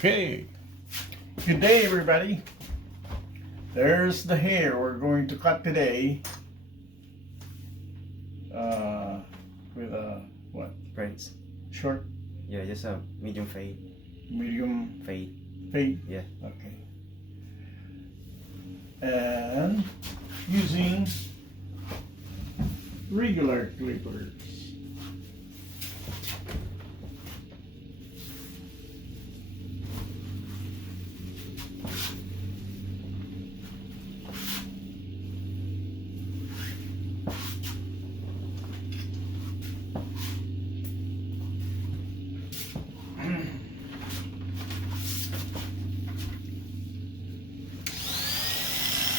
Okay, good day everybody. There's the hair we're going to cut today with a what? Braids. Short, Yeah, just a medium fade. medium Fade. fade? Yeah. Okay. And using regular clippers.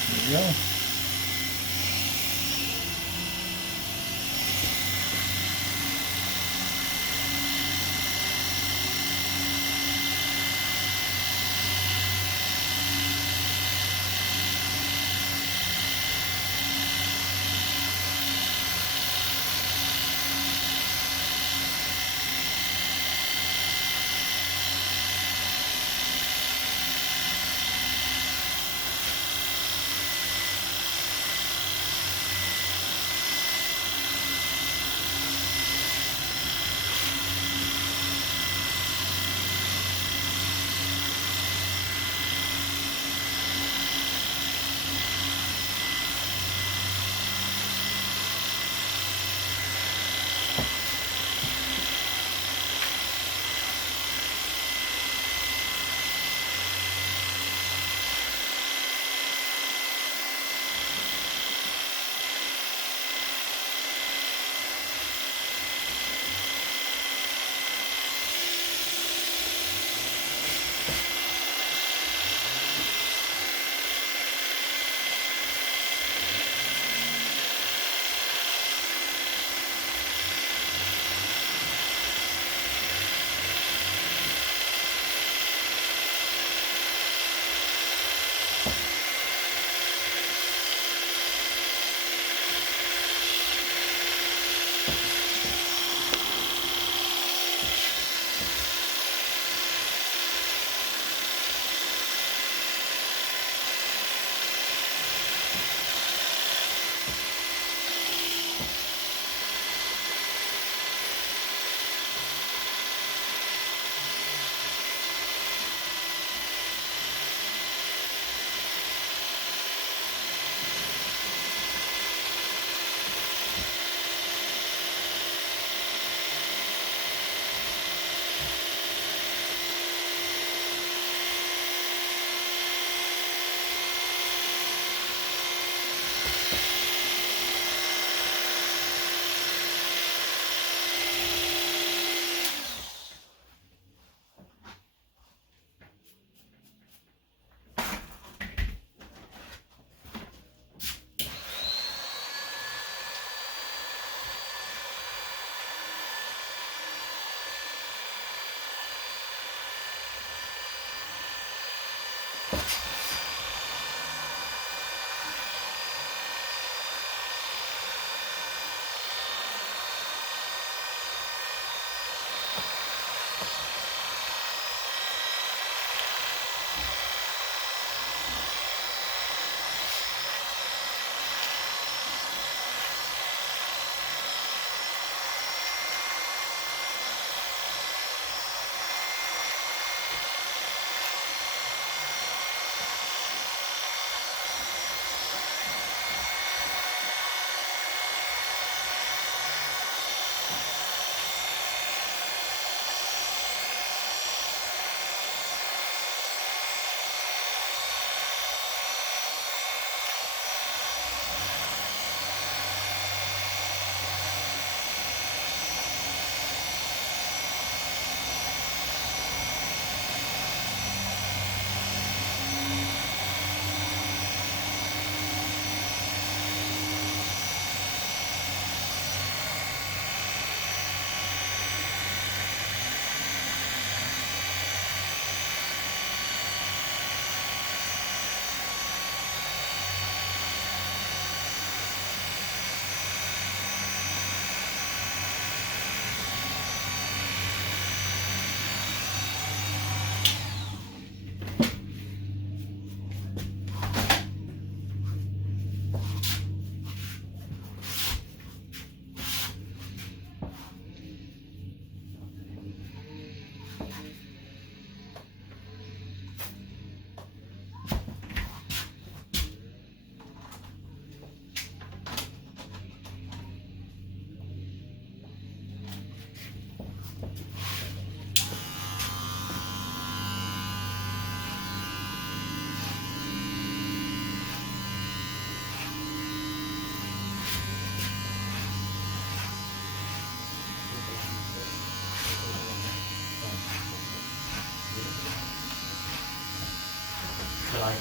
There you go.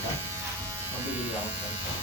Mabili lang ako.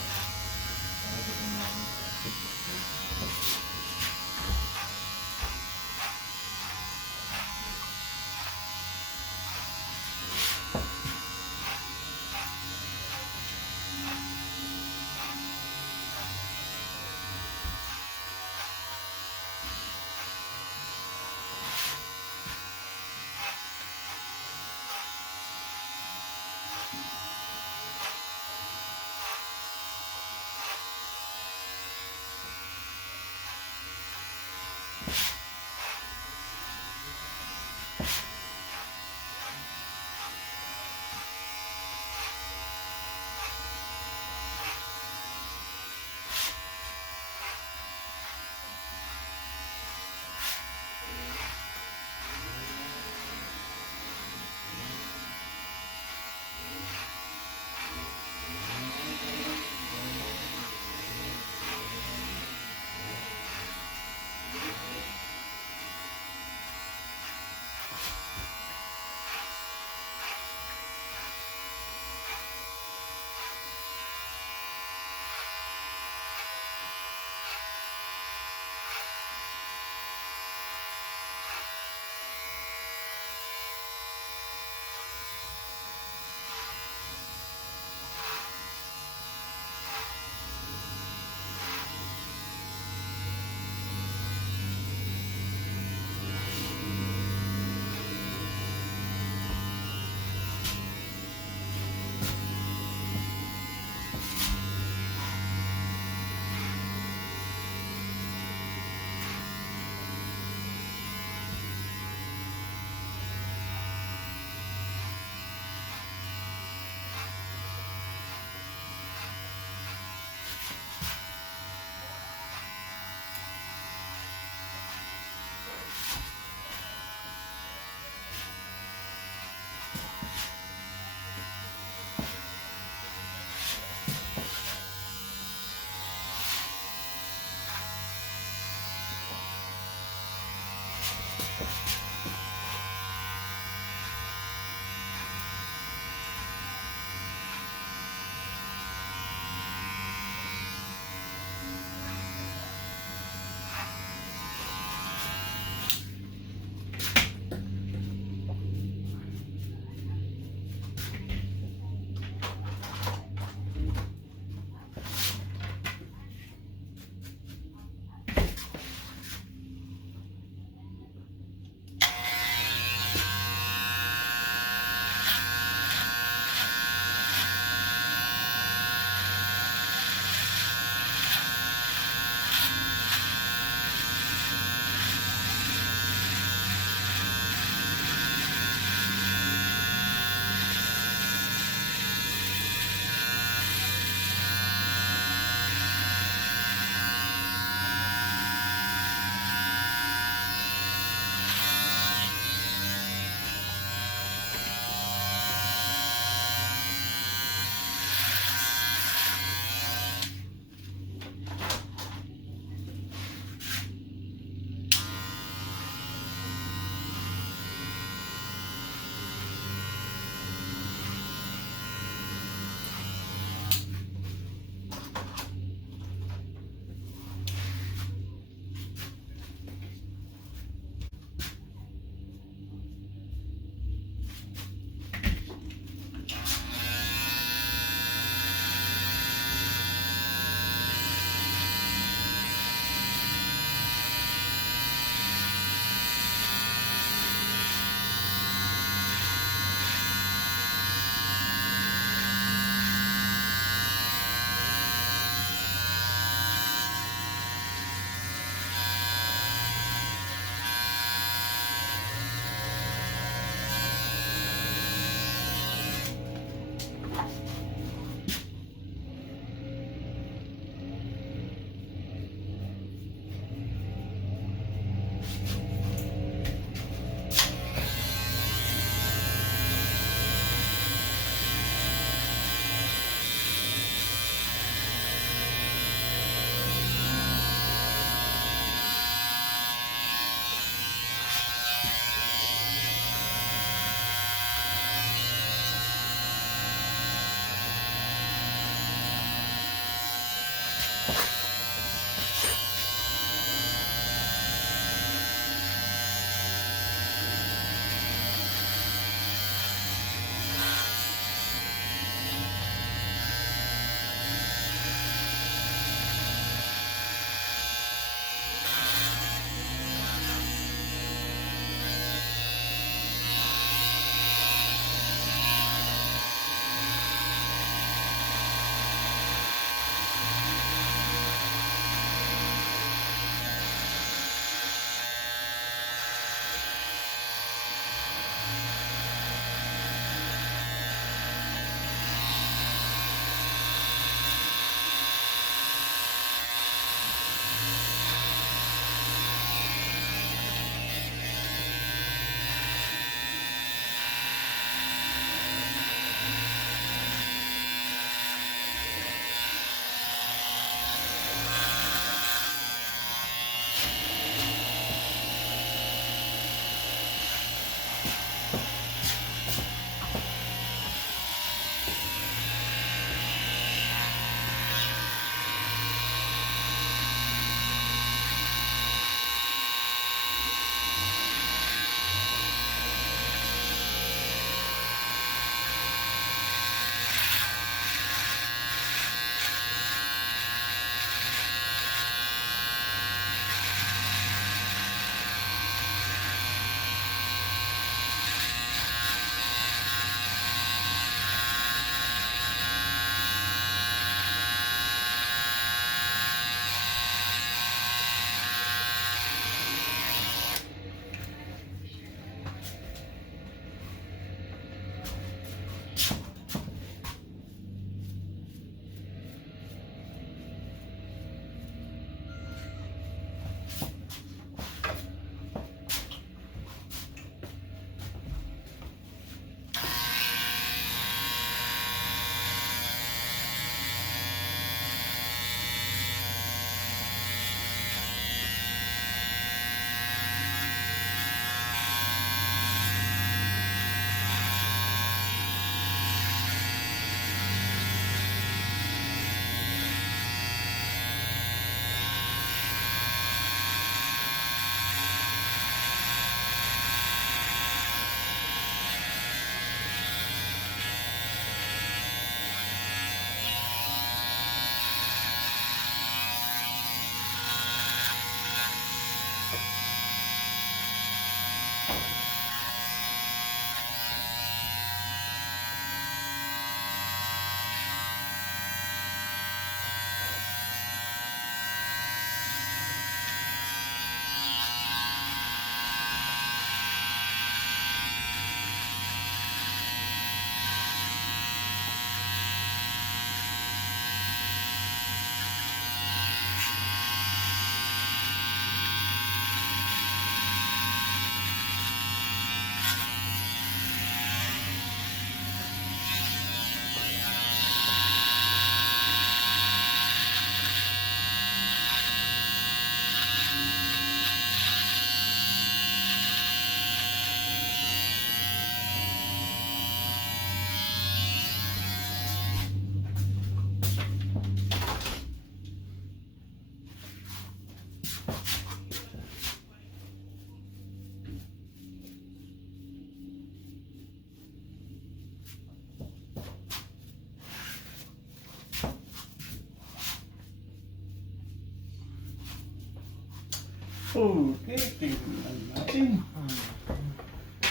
Okay, tingnan natin.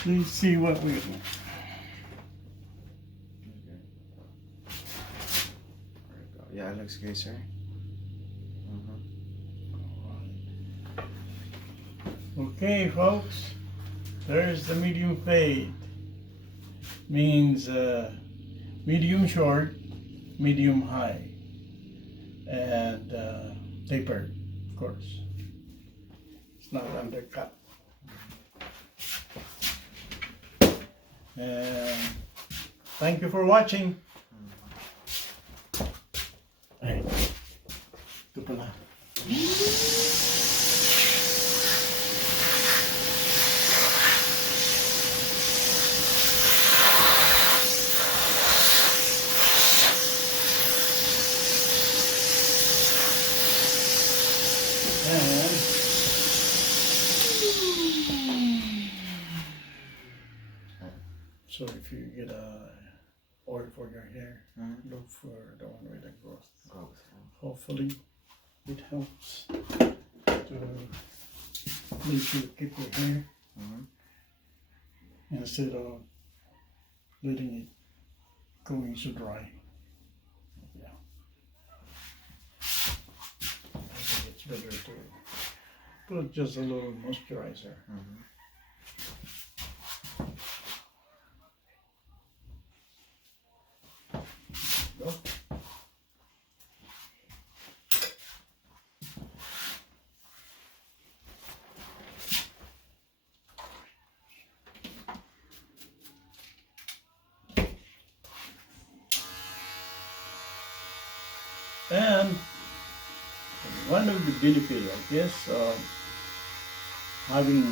Let's see what we got. Okay. There you go. Yeah, it looks good, sir. Okay, folks, there's the medium fade. Means medium short, medium high, and tapered, of course. It's not undercut. And thank you for watching. Ay, ito pala. And so if you get a oil for your hair, look for the one with the growth. Hopefully it helps to make you keep your hair instead of letting it going so dry. Yeah. I think it's better to put just a little moisturizer. Go. And one of the benefits, I guess, of having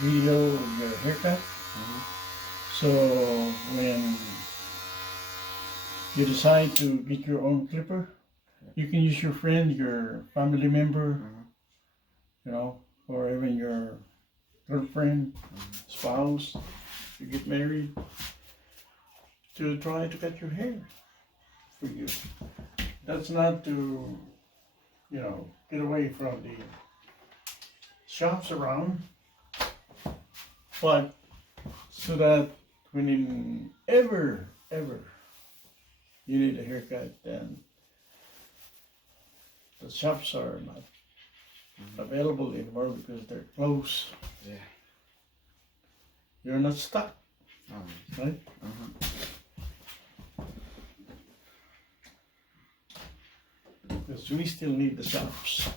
video of your haircut. So when you decide to get your own clipper, you can use your friend, your family member, you know, or even your girlfriend, spouse, if you get married, to try to cut your hair for you. That's not to, you know, get away from the shops around, but so that whenever you need a haircut, then the shops are not available anymore because they're closed. Yeah. You're not stuck, right? Because we still need the shops.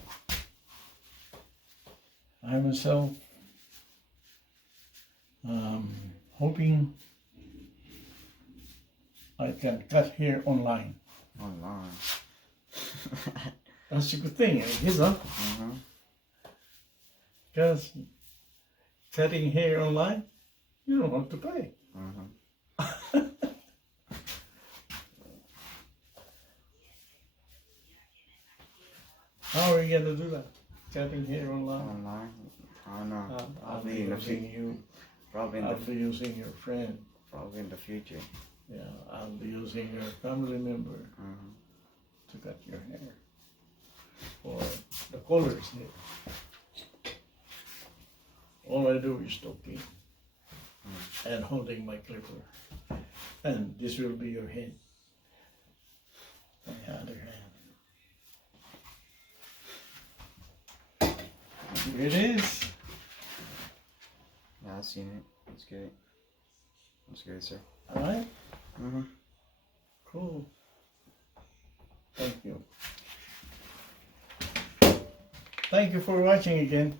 I myself hoping I can cut hair online. Online. That's a good thing, isn't it? Because cutting hair online, you don't have to pay. How are we going to do that? Cutting hair online? Online? I don't know. I'll be using you. Probably in I'll the be using your friend. probably in the future. Yeah, I'll be using your family member to cut your hair. For the colors here. All I do is talking and holding my clipper. And this will be your head. My other hand. Here it is. Yeah, I've seen it. It's good. It's good, sir. Alright? Cool. Thank you. Thank you for watching again.